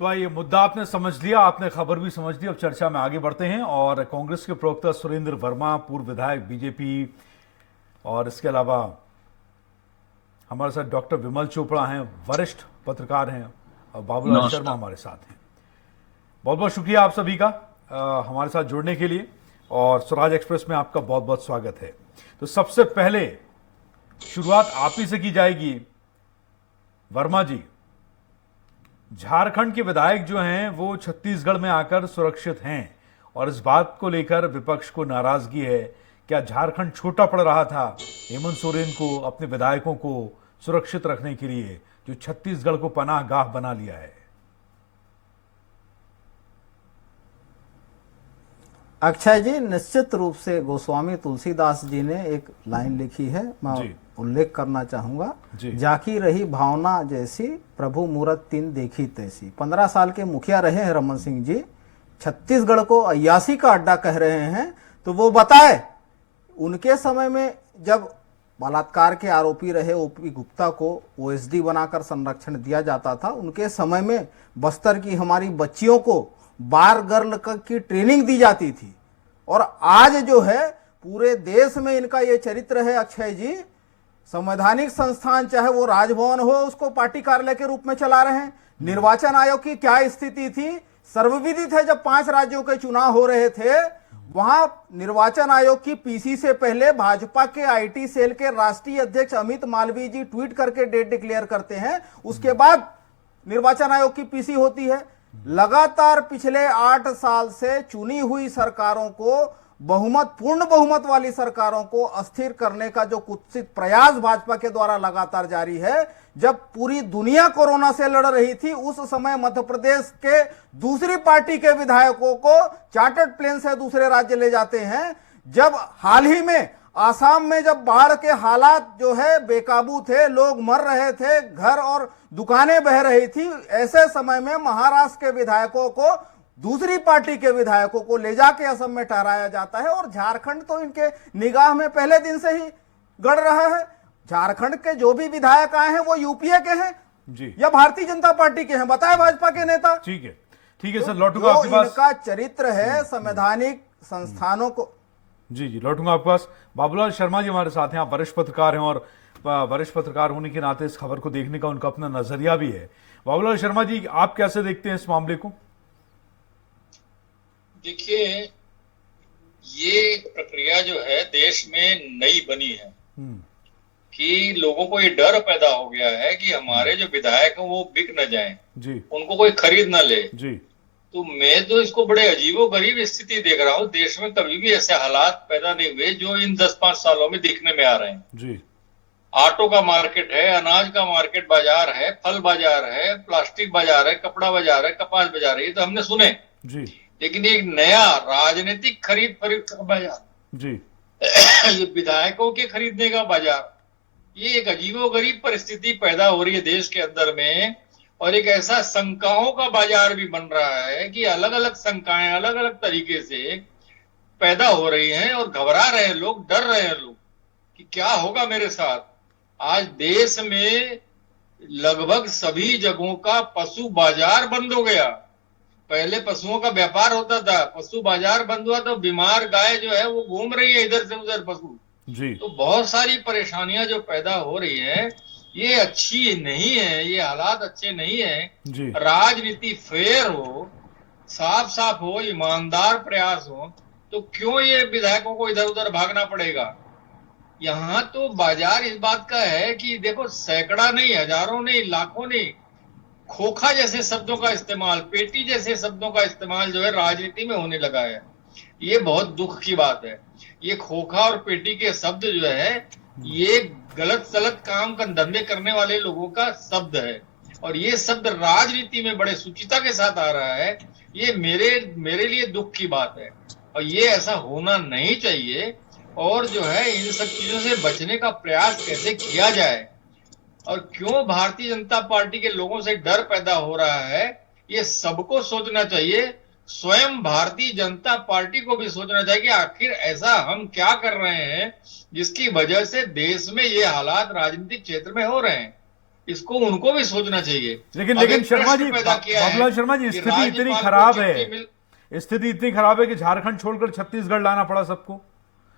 तो आइए, मुद्दा आपने समझ लिया, आपने खबर भी समझ ली। अब चर्चा में आगे बढ़ते हैं। और कांग्रेस के प्रवक्ता सुरेंद्र वर्मा, पूर्व विधायक बीजेपी, और इसके अलावा हमारे साथ डॉक्टर विमल चोपड़ा हैं, वरिष्ठ पत्रकार हैं, और बाबूलाल शर्मा नमस्कार। हमारे साथ हैं। बहुत बहुत शुक्रिया आप सभी का हमारे साथ जुड़ने के लिए। और स्वराज एक्सप्रेस में आपका बहुत बहुत स्वागत है। तो सबसे पहले शुरुआत आप ही से की जाएगी। वर्मा जी, झारखंड के विधायक जो हैं वो छत्तीसगढ़ में आकर सुरक्षित हैं, और इस बात को लेकर विपक्ष को नाराजगी है। क्या झारखंड छोटा पड़ रहा था हेमंत सोरेन को अपने विधायकों को सुरक्षित रखने के लिए, जो छत्तीसगढ़ को पनाह गाह बना लिया है? अक्षय जी, निश्चित रूप से गोस्वामी तुलसीदास जी ने एक लाइन लिखी है, मैं उल्लेख करना चाहूंगा। जाकी रही भावना जैसी, प्रभु मूरत तीन देखी तैसी। 15 साल के मुखिया रहे हैं रमन सिंह जी, छत्तीसगढ़ को अय्यासी का अड्डा कह रहे हैं, तो वो बताए उनके समय में जब बलात्कार के आरोपी रहे ओपी गुप्ता को ओएसडी बनाकर संरक्षण दिया जाता था, उनके समय में बस्तर की हमारी बच्चियों को बार गर्ल की ट्रेनिंग दी जाती थी। और आज जो है पूरे देश में इनका ये चरित्र है अक्षय जी। संवैधानिक संस्थान चाहे वो राजभवन हो, उसको पार्टी कार्यालय के रूप में चला रहे हैं। निर्वाचन आयोग की क्या स्थिति थी, सर्वविदित है। जब 5 राज्यों के चुनाव हो रहे थे, वहां निर्वाचन आयोग की पीसी से पहले भाजपा के आईटी सेल के राष्ट्रीय अध्यक्ष अमित मालवीय जी ट्वीट करके डेट डिक्लेयर करते हैं, उसके बाद निर्वाचन आयोग की पीसी होती है। लगातार पिछले 8 साल से चुनी हुई सरकारों को, पूर्ण बहुमत वाली सरकारों को अस्थिर करने का जो कुत्सित प्रयास भाजपा के द्वारा लगातार जारी है। जब पूरी दुनिया कोरोना से लड़ रही थी, उस समय मध्य प्रदेश के दूसरी पार्टी के विधायकों को चार्टर्ड प्लेन से दूसरे राज्य ले जाते हैं। जब हाल ही में आसाम में जब बाढ़ के हालात जो है बेकाबू थे, लोग मर रहे थे, घर और दुकानें बह रही थी, ऐसे समय में महाराष्ट्र के विधायकों को, दूसरी पार्टी के विधायकों को ले जाके असम में ठहराया जाता है। और झारखंड तो इनके निगाह में पहले दिन से ही गड़ रहा है। झारखंड के जो भी विधायक आए हैं वो यूपीए के हैं जी, या भारतीय जनता पार्टी के हैं, बताए भाजपा के नेता। ठीक है सर, लौटूंगा आपके पास। इनका चरित्र है संवैधानिक संस्थानों को। जी लौटूंगा आपके पास। बाबूलाल शर्मा जी हमारे साथ हैं, आप वरिष्ठ पत्रकार हैं, और वरिष्ठ पत्रकार होने के नाते इस खबर को देखने का उनका अपना नजरिया भी है। बाबूलाल शर्मा जी, आप कैसे देखते हैं इस मामले को? देखिए, ये प्रक्रिया जो है देश में नई बनी है कि लोगों को ये डर पैदा हो गया है कि हमारे जो विधायक हैं वो बिक न जाएं जी, उनको कोई खरीद न ले जी। तो मैं तो इसको बड़े अजीबोगरीब स्थिति देख रहा हूँ। देश में कभी भी ऐसे हालात पैदा नहीं हुए जो इन 10-5 सालों में दिखने में आ रहे हैं जी। ऑटो का मार्केट है, अनाज का मार्केट बाजार है, फल बाजार है, प्लास्टिक बाजार है, कपड़ा बाजार है, कपास बाजार है, ये तो हमने सुने जी। लेकिन एक नया राजनीतिक खरीद फरीद का बाजार जी, ये विधायकों के खरीदने का बाजार, ये एक अजीबोगरीब परिस्थिति पैदा हो रही है देश के अंदर में। और एक ऐसा शंकाओं का बाजार भी बन रहा है कि अलग अलग शंकाएं अलग अलग तरीके से पैदा हो रही हैं और घबरा रहे हैं लोग, डर रहे हैं लोग कि क्या होगा मेरे साथ। आज देश में लगभग सभी जगहों का पशु बाजार बंद हो गया। पहले पशुओं का व्यापार होता था, पशु बाजार बंद हुआ तो बीमार गाय जो है वो घूम रही है इधर से उधर पशु जी। तो बहुत सारी परेशानियां जो पैदा हो रही है, ये अच्छी नहीं है, ये हालात अच्छे नहीं है जी। राजनीति फेयर हो, साफ साफ हो, ईमानदार प्रयास हो, तो क्यों ये विधायकों को इधर उधर भागना पड़ेगा। यहाँ तो बाजार इस बात का है कि देखो, सैकड़ा नहीं, हजारों नहीं, लाखों नहीं, खोखा जैसे शब्दों का इस्तेमाल, पेटी जैसे शब्दों का इस्तेमाल जो है राजनीति में होने लगा है। ये बहुत दुख की बात है। ये खोखा और पेटी के शब्द जो है, ये गलत सलत काम का धंधे करने वाले लोगों का शब्द है, और ये शब्द राजनीति में बड़े सुचिता के साथ आ रहा है। ये मेरे लिए दुख की बात है, और ये ऐसा होना नहीं चाहिए। और जो है इन सब चीजों से बचने का प्रयास कैसे किया जाए, और क्यों भारतीय जनता पार्टी के लोगों से डर पैदा हो रहा है, ये सबको सोचना चाहिए। स्वयं भारतीय जनता पार्टी को भी सोचना चाहिए कि आखिर ऐसा हम क्या कर रहे हैं जिसकी वजह से देश में ये हालात राजनीतिक क्षेत्र में हो रहे हैं। इसको उनको भी सोचना चाहिए। लेकिन शर्मा जी, बाबूलाल शर्मा जी, स्थिति इतनी खराब है, स्थिति इतनी खराब है कि झारखंड छोड़कर छत्तीसगढ़ लाना पड़ा सबको।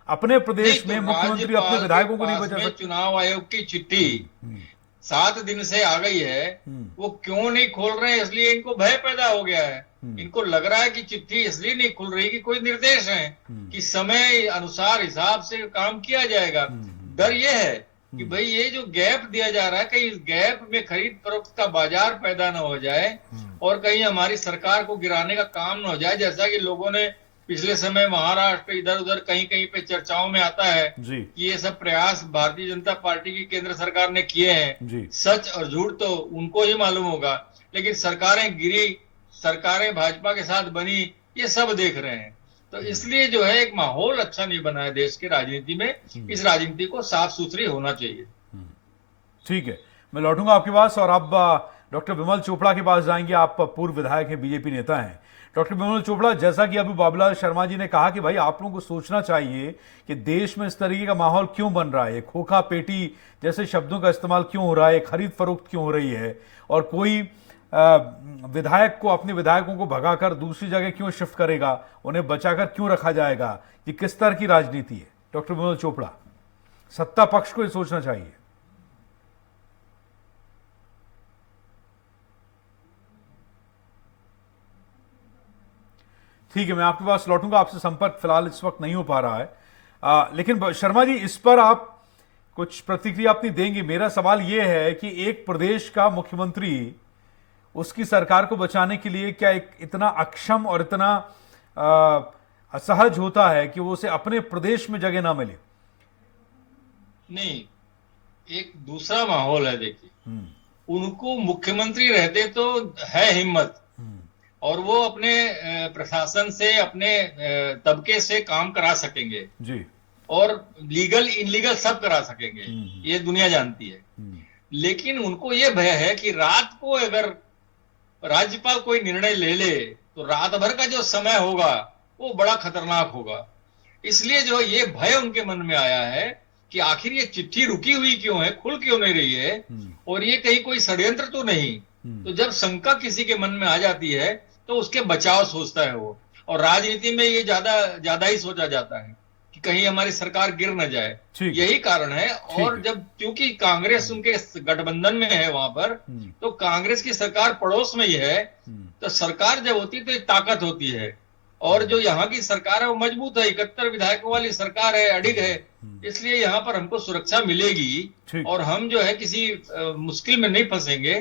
अपने प्रदेश में मुख्यमंत्री अपने विधायकों को नहीं बचा सकते। चुनाव आयोग की चिट्ठी 7 दिन से आ गई है, वो क्यों नहीं खोल रहे हैं? इसलिए इनको भय पैदा हो गया है। इनको लग रहा है कि चिट्ठी इसलिए नहीं खुल रही कि कोई निर्देश है कि समय अनुसार हिसाब से काम किया जाएगा। डर ये है कि भाई ये जो गैप दिया जा रहा है, कहीं इस गैप में खरीद फरोख्त का बाजार पैदा ना हो जाए और कहीं हमारी सरकार को गिराने का काम ना हो जाए, जैसा कि लोगों ने पिछले समय महाराष्ट्र इधर उधर कहीं कहीं पे चर्चाओं में आता है कि ये सब प्रयास भारतीय जनता पार्टी की केंद्र सरकार ने किए हैं। सच और झूठ तो उनको ही मालूम होगा, लेकिन सरकारें गिरी, सरकारें भाजपा के साथ बनी, ये सब देख रहे हैं। तो इसलिए जो है एक माहौल अच्छा नहीं बना है देश की राजनीति में। इस राजनीति को साफ सुथरी होना चाहिए। ठीक है, मैं लौटूंगा आपके पास और अब डॉक्टर विमल चोपड़ा के पास जाएंगे। आप पूर्व विधायक हैं, बीजेपी नेता हैं। डॉक्टर विमल चोपड़ा, जैसा कि अभी बाबूलाल शर्मा जी ने कहा कि भाई आप लोगों को सोचना चाहिए कि देश में इस तरीके का माहौल क्यों बन रहा है, खोखा पेटी जैसे शब्दों का इस्तेमाल क्यों हो रहा है, खरीद फरोख्त क्यों हो रही है, और कोई विधायक को, अपने विधायकों को भगाकर दूसरी जगह क्यों शिफ्ट करेगा, उन्हें बचाकर क्यों रखा जाएगा, ये किस तरह की राजनीति है? डॉक्टर विमल चोपड़ा, सत्ता पक्ष को ये सोचना चाहिए। ठीक है, मैं आपके पास लौटूंगा, आपसे संपर्क फिलहाल इस वक्त नहीं हो पा रहा है। लेकिन शर्मा जी, इस पर आप कुछ प्रतिक्रिया अपनी देंगे? मेरा सवाल यह है कि एक प्रदेश का मुख्यमंत्री उसकी सरकार को बचाने के लिए क्या इतना अक्षम और इतना असहज होता है कि वो उसे अपने प्रदेश में जगह ना मिले? नहीं, एक दूसरा माहौल है। देखिए, उनको मुख्यमंत्री रहते तो है हिम्मत, और वो अपने प्रशासन से, अपने तबके से काम करा सकेंगे जी, और लीगल इनलीगल सब करा सकेंगे, ये दुनिया जानती है। लेकिन उनको ये भय है कि रात को अगर राज्यपाल कोई निर्णय ले ले तो रात भर का जो समय होगा वो बड़ा खतरनाक होगा। इसलिए जो ये भय उनके मन में आया है कि आखिर ये चिट्ठी रुकी हुई क्यों है, खुल क्यों नहीं रही है, और ये कहीं कोई षड्यंत्र तो नहीं। तो जब शंका किसी के मन में आ जाती है तो उसके बचाव सोचता है वो, और राजनीति में ये ज्यादा ही सोचा जाता है कि कहीं हमारी सरकार गिर न जाए। यही कारण है। और जब क्योंकि कांग्रेस उनके गठबंधन में है वहां पर, तो कांग्रेस की सरकार पड़ोस में ही है, तो सरकार जब होती तो एक ताकत होती है, और जो यहाँ की सरकार है वो मजबूत है, 71 विधायकों वाली सरकार है, अडिग है। इसलिए यहाँ पर हमको सुरक्षा मिलेगी और हम जो है किसी मुश्किल में नहीं फंसेंगे,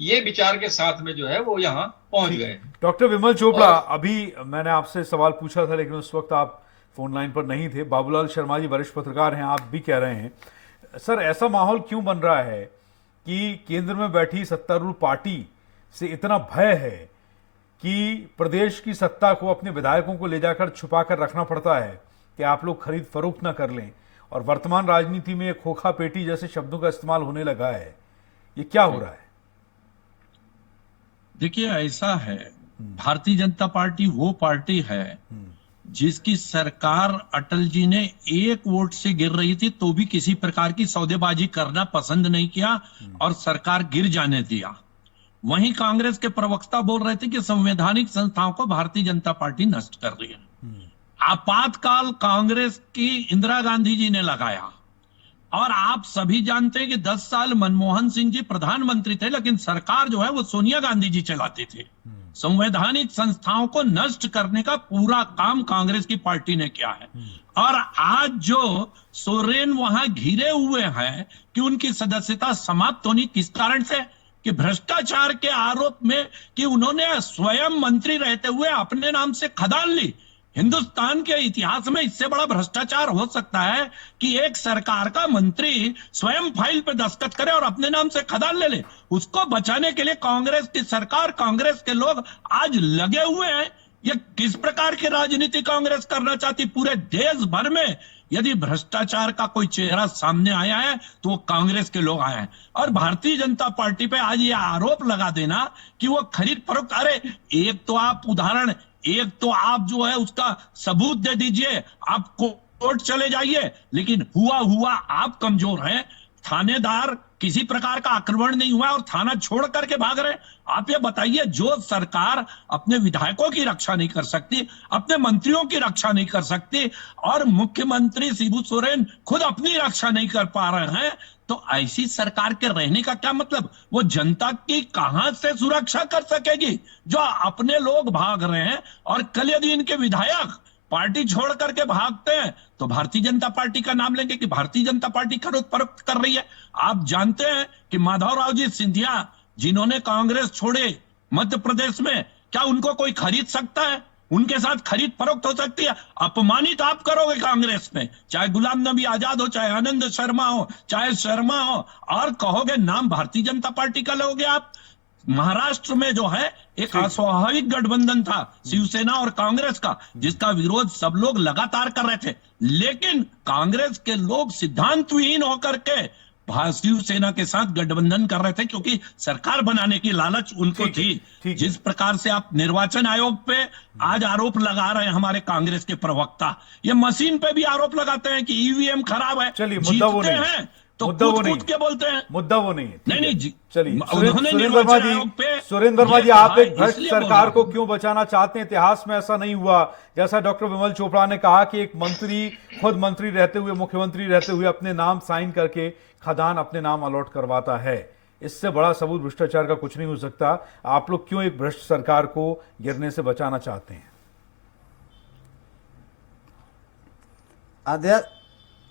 ये विचार के साथ में जो है वो यहाँ पहुंच गए। डॉक्टर विमल चोपड़ा, अभी मैंने आपसे सवाल पूछा था लेकिन उस वक्त आप फोन लाइन पर नहीं थे। बाबूलाल शर्मा जी वरिष्ठ पत्रकार हैं, आप भी कह रहे हैं सर ऐसा माहौल क्यों बन रहा है कि केंद्र में बैठी सत्तारूढ़ पार्टी से इतना भय है कि प्रदेश की सत्ता को, अपने विधायकों को ले जाकर छुपा कर रखना पड़ता है कि आप लोग खरीद फरोख्त ना कर लें, और वर्तमान राजनीति में खोखा पेटी जैसे शब्दों का इस्तेमाल होने लगा है। ये क्या हो रहा है? देखिए, ऐसा है, भारतीय जनता पार्टी वो पार्टी है जिसकी सरकार अटल जी ने 1 वोट से गिर रही थी तो भी किसी प्रकार की सौदेबाजी करना पसंद नहीं किया और सरकार गिर जाने दिया। वहीं कांग्रेस के प्रवक्ता बोल रहे थे कि संवैधानिक संस्थाओं को भारतीय जनता पार्टी नष्ट कर रही है। आपातकाल कांग्रेस की इंदिरा गांधी जी ने लगाया, और आप सभी जानते हैं कि 10 साल मनमोहन सिंह जी प्रधानमंत्री थे, लेकिन सरकार जो है वो सोनिया गांधी जी चलाते थे। संवैधानिक संस्थाओं को नष्ट करने का पूरा काम कांग्रेस की पार्टी ने किया है। और आज जो सोरेन वहां घिरे हुए हैं कि उनकी सदस्यता समाप्त होनी, किस कारण से? कि भ्रष्टाचार के आरोप में कि उन्होंने स्वयं मंत्री रहते हुए अपने नाम से खदान ली। हिंदुस्तान के इतिहास में इससे बड़ा भ्रष्टाचार हो सकता है कि एक सरकार का मंत्री स्वयं फाइल पे दस्तखत करे और अपने नाम से खदान ले ले। उसको बचाने के लिए कांग्रेस की सरकार, कांग्रेस के लोग आज लगे हुए हैं। ये किस प्रकार की राजनीति कांग्रेस करना चाहती? पूरे देश भर में यदि भ्रष्टाचार का कोई चेहरा सामने आया है तो वो कांग्रेस के लोग आए हैं। और भारतीय जनता पार्टी पे आज ये आरोप लगा देना कि वो खरीद फरोख्त, अरे एक तो आप उदाहरण, एक तो आप जो है उसका सबूत दे दीजिए, आप कोर्ट चले जाइए, लेकिन हुआ आप कमजोर हैं। थानेदार किसी प्रकार का आक्रमण नहीं हुआ और थाना छोड़ करके भाग रहे। आप ये बताइए, जो सरकार अपने विधायकों की रक्षा नहीं कर सकती, अपने मंत्रियों की रक्षा नहीं कर सकती और मुख्यमंत्री शिबू सोरेन खुद अपनी रक्षा नहीं कर पा रहे हैं, तो ऐसी सरकार के रहने का क्या मतलब? वो जनता की कहां से सुरक्षा कर सकेगी जो अपने लोग भाग रहे हैं? और कल यदि इनके विधायक पार्टी छोड़ करके भागते हैं तो भारतीय जनता पार्टी का नाम लेंगे कि भारतीय जनता पार्टी खरोच फरोख्त कर रही है। आप जानते हैं कि माधवराव जी सिंधिया जिन्होंने कांग्रेस छोड़े मध्य प्रदेश में, क्या उनको कोई खरीद सकता है? उनके साथ खरीद फरोख्त हो सकती है? अपमानित आप करोगे कांग्रेस में, चाहे गुलाम नबी आजाद हो, चाहे आनंद शर्मा हो, चाहे शर्मा हो, और कहोगे नाम भारतीय जनता पार्टी का लोगे आप। महाराष्ट्र में जो है एक अस्वाभाविक गठबंधन था शिवसेना और कांग्रेस का, जिसका विरोध सब लोग लगातार कर रहे थे, लेकिन कांग्रेस के लोग सिद्धांतविहीन होकर के शिवसेना के साथ गठबंधन कर रहे थे क्योंकि सरकार बनाने की लालच उनको थी। जिस प्रकार से आप निर्वाचन आयोग पे आज आरोप लगा रहे हैं हमारे कांग्रेस के प्रवक्ता, ये मशीन पे भी आरोप लगाते हैं कि ईवीएम खराब है, चलिए मुद्दा वो नहीं हैं तो मुद्दा वो नहीं के बोलते हैं, मुद्दा वो नहीं नहीं चलिए सुरेंद्र वर्मा जी, आप एक भ्रष्ट सरकार को क्यों बचाना चाहते हैं? इतिहास में ऐसा नहीं हुआ। जैसा डॉक्टर विमल चोपड़ा ने कहा कि एक मंत्री खुद मंत्री रहते हुए, मुख्यमंत्री रहते हुए अपने नाम साइन करके खदान अपने नाम अलॉट करवाता है। इससे बड़ा सबूत भ्रष्टाचार का कुछ नहीं हो सकता। आप लोग क्यों एक भ्रष्ट सरकार को गिरने से बचाना चाहते हैं?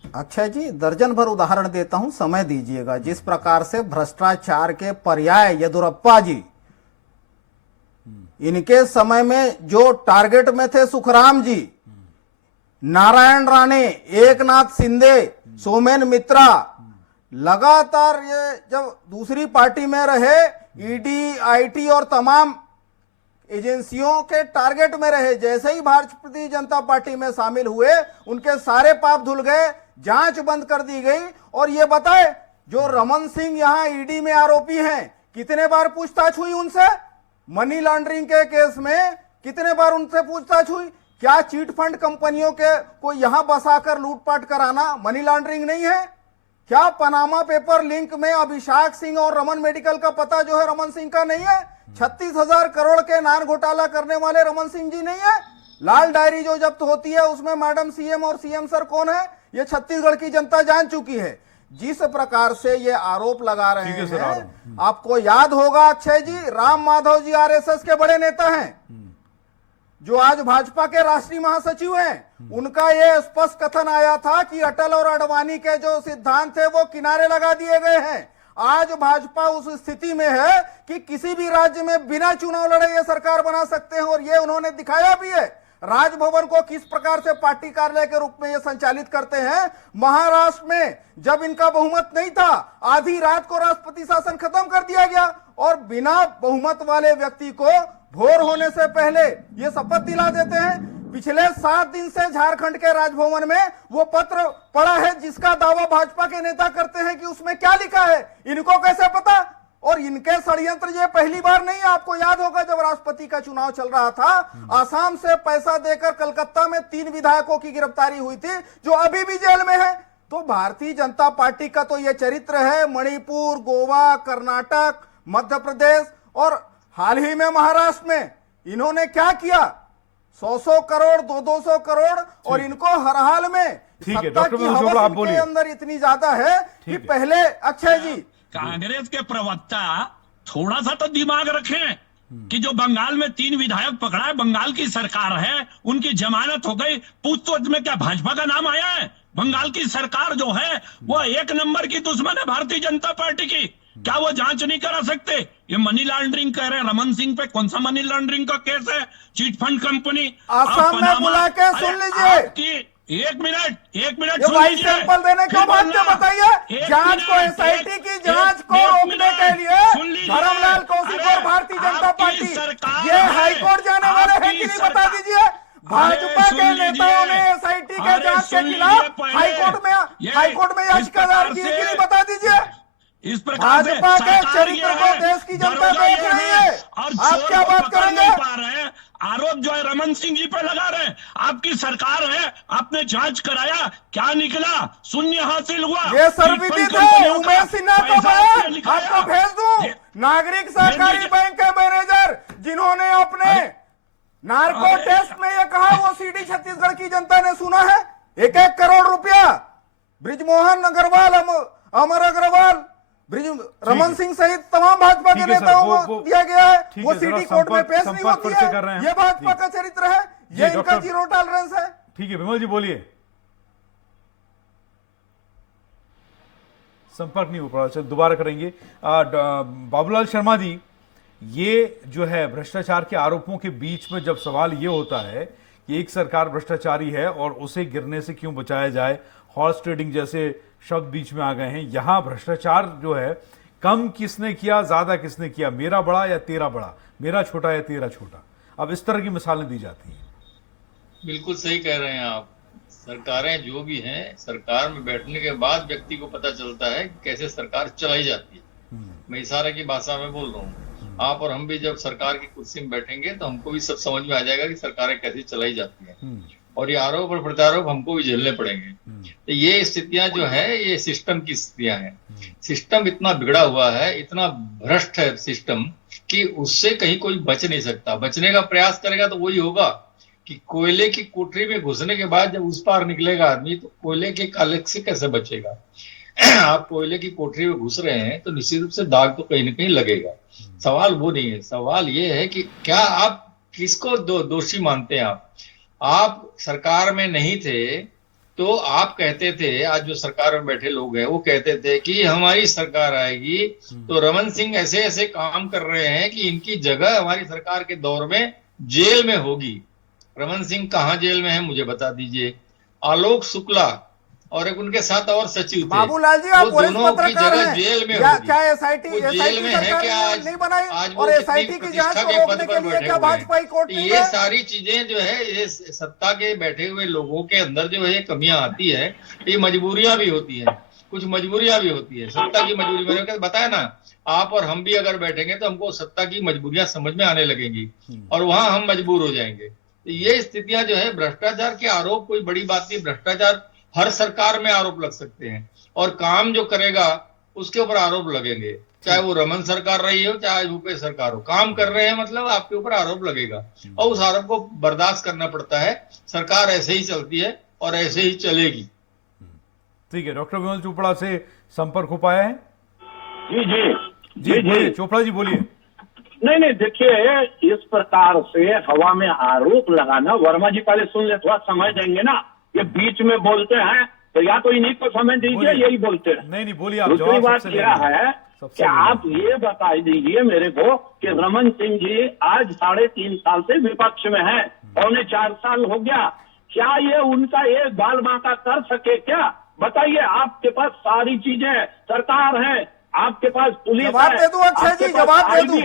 अक्षय जी, दर्जन भर उदाहरण देता हूं, समय दीजिएगा। जिस प्रकार से भ्रष्टाचार के पर्याय येदुरप्पा जी, इनके समय में जो टारगेट में थे सुखराम जी, नारायण राणे, एकनाथ शिंदे, सोमेन मित्रा, लगातार ये जब दूसरी पार्टी में रहे, ईडी, आईटी और तमाम एजेंसियों के टारगेट में रहे। जैसे ही भारतीय जनता पार्टी में शामिल हुए, उनके सारे पाप धुल गए, जांच बंद कर दी गई। और ये बताए, जो रमन सिंह यहां ईडी में आरोपी हैं, कितने बार पूछताछ हुई उनसे? मनी लॉन्ड्रिंग के केस में कितने बार उनसे पूछताछ हुई? क्या चीट फंड कंपनियों के को यहां बसाकर लूटपाट कराना मनी लॉन्ड्रिंग नहीं है? क्या पनामा पेपर लिंक में अभिषेक सिंह और रमन मेडिकल का पता जो है रमन सिंह का नहीं है? 36,000 करोड़ के नान घोटाला करने वाले रमन सिंह जी नहीं है? लाल डायरी जो जब्त होती है उसमें मैडम सीएम और सीएम सर कौन है, ये छत्तीसगढ़ की जनता जान चुकी है। जिस प्रकार से ये आरोप लगा रहे हैं, आपको याद होगा अक्षय जी, राम माधव जी आरएसएस के बड़े नेता हैं, जो आज भाजपा के राष्ट्रीय महासचिव हैं। उनका ये स्पष्ट कथन आया था कि अटल और अडवाणी के जो सिद्धांत थे वो किनारे लगा दिए गए हैं। आज भाजपा उस स्थिति में है कि किसी भी राज्य में बिना चुनाव लड़े ये सरकार बना सकते हैं, और ये उन्होंने दिखाया भी है। राजभवन को किस प्रकार से पार्टी कार्यालय के रूप में ये संचालित करते हैं। महाराष्ट्र में जब इनका बहुमत नहीं था, आधी रात को राष्ट्रपति शासन खत्म कर दिया गया और बिना बहुमत वाले व्यक्ति को भोर होने से पहले ये शपथ दिला देते हैं। पिछले 7 दिन से झारखंड के राजभवन में वो पत्र पड़ा है जिसका दावा भाजपा के नेता करते हैं कि उसमें क्या लिखा है, इनको कैसे पता? और इनके षड्यंत्र ये पहली बार नहीं है। आपको याद होगा जब राष्ट्रपति का चुनाव चल रहा था, आसाम से पैसा देकर कलकत्ता में 3 विधायकों की गिरफ्तारी हुई थी जो अभी भी जेल में है। तो भारतीय जनता पार्टी का तो ये चरित्र है। मणिपुर, गोवा, कर्नाटक, मध्य प्रदेश और हाल ही में महाराष्ट्र में इन्होंने क्या किया? 100 करोड़, 200 करोड़, और इनको हर हाल में सत्ता की हवस इनके अंदर इतनी ज्यादा है कि पहले अक्षय जी, कांग्रेस के प्रवक्ता थोड़ा सा तो दिमाग रखें कि जो बंगाल में 3 विधायक पकड़ा है, बंगाल की सरकार है, उनकी जमानत हो गई, पूछताछ में क्या भाजपा का नाम आया है? बंगाल की सरकार जो है वो 1 नंबर की दुश्मन है भारतीय जनता पार्टी की। क्या वो जांच नहीं करा सकते? ये मनी लॉन्ड्रिंग कह रहे हैं, रमन सिंह पे कौन सा मनी लॉन्ड्रिंग का केस है? चीट फंड कंपनी आसाम में बुला के सुन लीजिए। एक मिनट वाइस सैंपल देने के बाद क्या बताइए? जांच को, एसआईटी की जांच को रोकने के लिए धर्मलाल कौशिक और भारतीय जनता पार्टी ये हाईकोर्ट जाने वाले हैं कि नहीं, बता दीजिए। भाजपा के नेताओं ने एसआईटी के जांच के खिलाफ हाईकोर्ट में याचिका दायर की है कि नहीं, बता दीजिए। इस प्रकार भाजपा के चरित्र को देश की जनता देख रही है। आप क्या बात करेंगे? आरोप जो है रमन सिंह जी पे लगा रहे हैं। आपकी सरकार है, आपने जांच कराया, क्या निकला? शून्य हासिल हुआ। ये सर्वविदित है। उमेश सिन्हा का बयान आपको भेज दूं। नागरिक सहकारी बैंक के मैनेजर जिन्होंने अपने नार्को टेस्ट में ये कहा, वो सीडी छत्तीसगढ़ की जनता ने सुना है। 1-1 करोड़ रुपया ब्रिजमोहन अग्रवाल, अमर अग्रवाल, रमन सिंह सहित तमाम भाजपा के नेताओं को दिया गया है। वो सीडी कोर्ट में पेश नहीं होती है। ये भाजपा का चरित्र है, ये इनका जीरो टॉलरेंस है। ठीक है विमल जी बोलिए। संपर्क नहीं हो पा रहा, दोबारा करेंगे। बाबूलाल शर्मा जी, ये जो है भ्रष्टाचार के आरोपों के बीच में जब सवाल ये होता है कि एक सरकार भ्रष्टाचारी है और उसे गिरने से क्यों बचाया जाए, हॉर्स ट्रेडिंग जैसे शब्द बीच में आ गए हैं। यहां भ्रष्टाचार जो है कम किसने किया, ज्यादा किसने किया, मेरा बड़ा या तेरा बड़ा, मेरा छोटा या तेरा छोटा, अब इस तरह की मिसालें दी जाती हैं। बिल्कुल सही कह रहे हैं आप। सरकारें जो भी हैं, सरकार में बैठने के बाद व्यक्ति को पता चलता है कि कैसे सरकार चलाई जाती है। मैं इशारे की भाषा में बोल रहा हूँ। आप और हम भी जब सरकार की कुर्सी में बैठेंगे तो हमको भी सब समझ में आ जाएगा कि सरकारें कैसे चलाई जाती हैं, और ये आरोप और प्रत्यारोप हमको भी झेलने पड़ेंगे। तो ये स्थितियां जो है, ये सिस्टम की स्थितियां हैं। सिस्टम इतना बिगड़ा हुआ है, इतना भ्रष्ट है सिस्टम, कि उससे कहीं कोई बच नहीं सकता। बचने का प्रयास करेगा तो वही होगा कि कोयले की कोठरी में घुसने के बाद जब उस पार निकलेगा आदमी, तो कोयले के काले से कैसे बचेगा। आप कोयले की कोठरी में घुस रहे हैं तो निश्चित रूप से दाग तो कहीं ना कहीं लगेगा। सवाल वो नहीं है, सवाल ये है कि क्या आप किसको दोषी मानते हैं। आप सरकार में नहीं थे तो आप कहते थे, आज जो सरकार में बैठे लोग हैं वो कहते थे कि हमारी सरकार आएगी तो रमन सिंह ऐसे ऐसे काम कर रहे हैं कि इनकी जगह हमारी सरकार के दौर में जेल में होगी। रमन सिंह कहाँ जेल में है मुझे बता दीजिए। आलोक शुक्ला और एक उनके साथ और सचिव थे, बाबूलाल जी, आप दोनों की पत्रकार जगह हैं। जेल में क्या होगी। क्या एसआईटी जेल में है क्या आज? नहीं बनाई, आज वो और कितनी एसआईटी की जांच प्रतिष्ठा को के पद रोकने के पर लिए बैठे क्या हुए भाजपा हैं। कोर्ट तो नहीं ये है? सारी चीजें जो है, ये सत्ता के बैठे हुए लोगों के अंदर जो है कमियां आती है। ये मजबूरियां भी होती है, कुछ मजबूरियां भी होती है, सत्ता की मजबूरी। मैंने बताया ना, आप और हम भी अगर बैठेंगे तो हमको सत्ता की मजबूरियां समझ में आने लगेंगी और वहां हम मजबूर हो जाएंगे। तो ये स्थितियां जो है, भ्रष्टाचार के आरोप कोई बड़ी बात नहीं। भ्रष्टाचार हर सरकार में आरोप लग सकते हैं, और काम जो करेगा उसके ऊपर आरोप लगेंगे, चाहे वो रमन सरकार रही हो चाहे भूपेश सरकार हो। काम कर रहे हैं मतलब आपके ऊपर आरोप लगेगा, और उस आरोप को बर्दाश्त करना पड़ता है। सरकार ऐसे ही चलती है और ऐसे ही चलेगी। ठीक है, डॉक्टर विमल चोपड़ा से संपर्क हो पाया है? जी जी जी बोलिए, चोपड़ा जी बोलिए। नहीं, देखिए, इस प्रकार से हवा में आरोप लगाना, वर्मा जी पहले सुन ले, थोड़ा समझ देंगे ना। ये बीच में बोलते हैं तो या तो इन्हीं को समझ दीजिए, यही बोलते हैं। नहीं बोलिए आप। दूसरी बात यह है कि आप ये बता दीजिए मेरे को कि रमन सिंह जी आज 3.5 साल से विपक्ष में है, 4.25 साल हो गया। क्या ये उनका एक बाल बांका कर सके क्या? बताइए। आपके पास सारी चीजें, सरकार है, आपके पास पुलिस है। जवाब दे दूं अक्षय जी, जवाब दे दूं।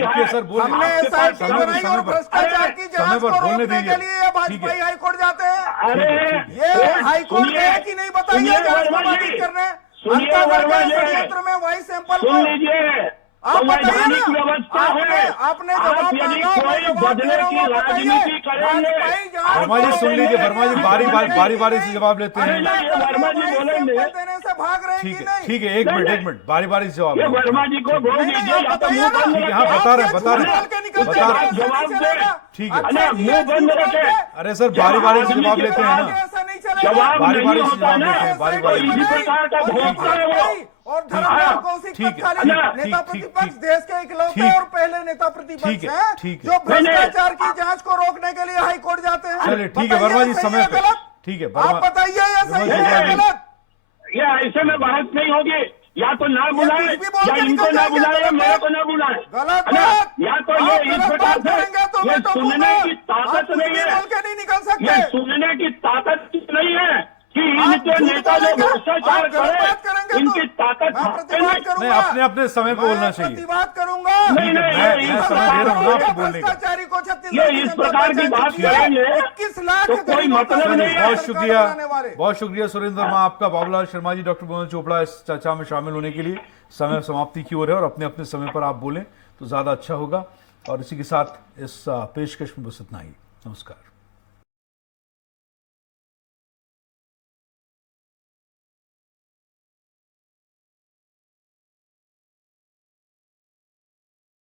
हमने एसआईटी बनाई और भ्रष्टाचार की जांच को रोकने के लिए भाजपा हाईकोर्ट जाते हैं। अरे ये हाईकोर्ट गए कि नहीं बताइए, जांच को बाधित करने। षड्यंत्र में वही सैंपल सुन लीजिए, संवैधानिक व्यवस्था है। आपने आप यदि कोई बदले की राजनीति करेंगे। वर्मा जी सुन लीजिए, वर्मा जी बारी से जवाब लेते हैं। वर्मा जी बोलेंगे देने से भाग रहे हैं कि नहीं? ठीक है, एक मिनट बारी से जवाब। ये वर्मा जी को बोल दीजिए, या तो मुंह बंद रखे। हाँ बता रहे जवाब दे। ठीक है, मुंह बंद रखे। अरे सर बारी से जवाब लेते हैं ना। जवाब बारी नहीं से होता जवाब ना। लेते हैं, बारी इसी प्रकार का भोंकता है वो। और धर्मपाल कौशिक ठीक है, तत्कालीन नेता प्रतिपक्ष, देश के इकलौते और पहले नेता प्रतिपक्ष हैं जो भ्रष्टाचार की जांच को रोकने के लिए हाईकोर्ट जाते हैं। चलिए ठीक है, वर्मा जी समय पे। ठीक है, आप बताइए ये सही है या गलत? ये ऐसे में बहस नहीं होगी। या तो ना बुलाए, या इनको ना बुलाए, या मेरे को ना बुलाए। गलत या तो ये इस प्रकार से ये सुनने की ताकत नहीं है, नहीं निकल सकते। ये सुनने की ताकत नहीं है कि इनके नेता जो भ्रष्टाचार करे, इनकी ताकत नहीं, अपने अपने समय पे बोलना चाहिए। प्रतिवाद करूंगा। नहीं, मैं समय दे रहा हूँ आपको बोलने का। भ्रष्टाचारी को ये इस प्रकार की बात करेंगे 21 लाख तो कोई मतलब नहीं है। बहुत शुक्रिया सुरेंद्र वर्मा आपका, बाबूलाल शर्मा जी, डॉक्टर विमल चोपड़ा इस चर्चा में शामिल होने के लिए। समय समाप्ति की ओर है और अपने अपने समय पर आप बोलें तो ज्यादा अच्छा होगा। और इसी के साथ इस पेशकश में बस इतना ही। नमस्कार।